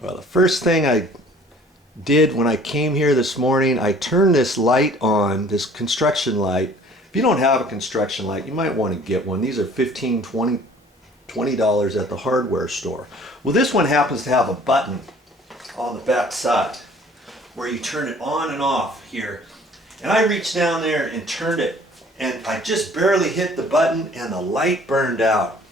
Well, the first thing I did when I came here this morning, I turned this light on, this construction light. If you don't have a construction light, you might want to get one. These are $15, $20 at the hardware store. Well, this one happens to have a button on the back side where you turn it on and off here. And I reached down there and turned it, and I just barely hit the button and the light burned out.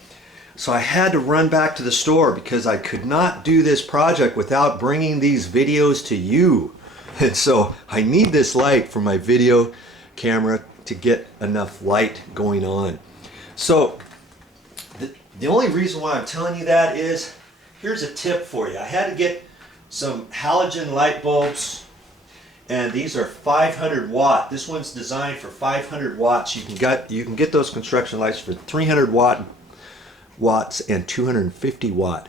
So I had to run back to the store because I could not do this project without bringing these videos to you. And so I need this light for my video camera to get enough light going on. So the only reason why I'm telling you that is, here's a tip for you. I had to get some halogen light bulbs, and these are 500 watt. This one's designed for 500 watts. You can get those construction lights for 300 watts and 250 watt.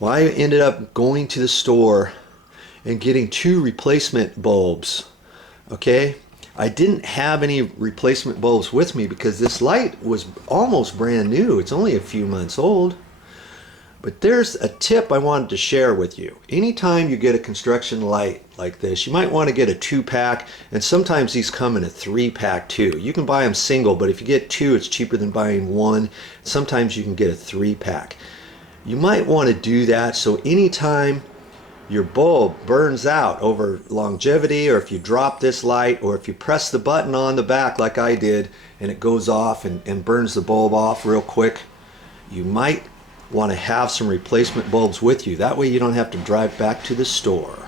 Well, I ended up going to the store and getting 2 replacement bulbs. Okay, I didn't have any replacement bulbs with me because this light was almost brand new. It's only a few months old. But there's a tip I wanted to share with you. Anytime you get a construction light like this, you might want to get a 2-pack, and sometimes these come in a 3-pack too. You can buy them single, but if you get 2, it's cheaper than buying 1. Sometimes you can get a 3-pack. You might want to do that so anytime your bulb burns out over longevity, or if you drop this light, or if you press the button on the back like I did and it goes off and burns the bulb off real quick, you might want to have some replacement bulbs with you. That way you don't have to drive back to the store.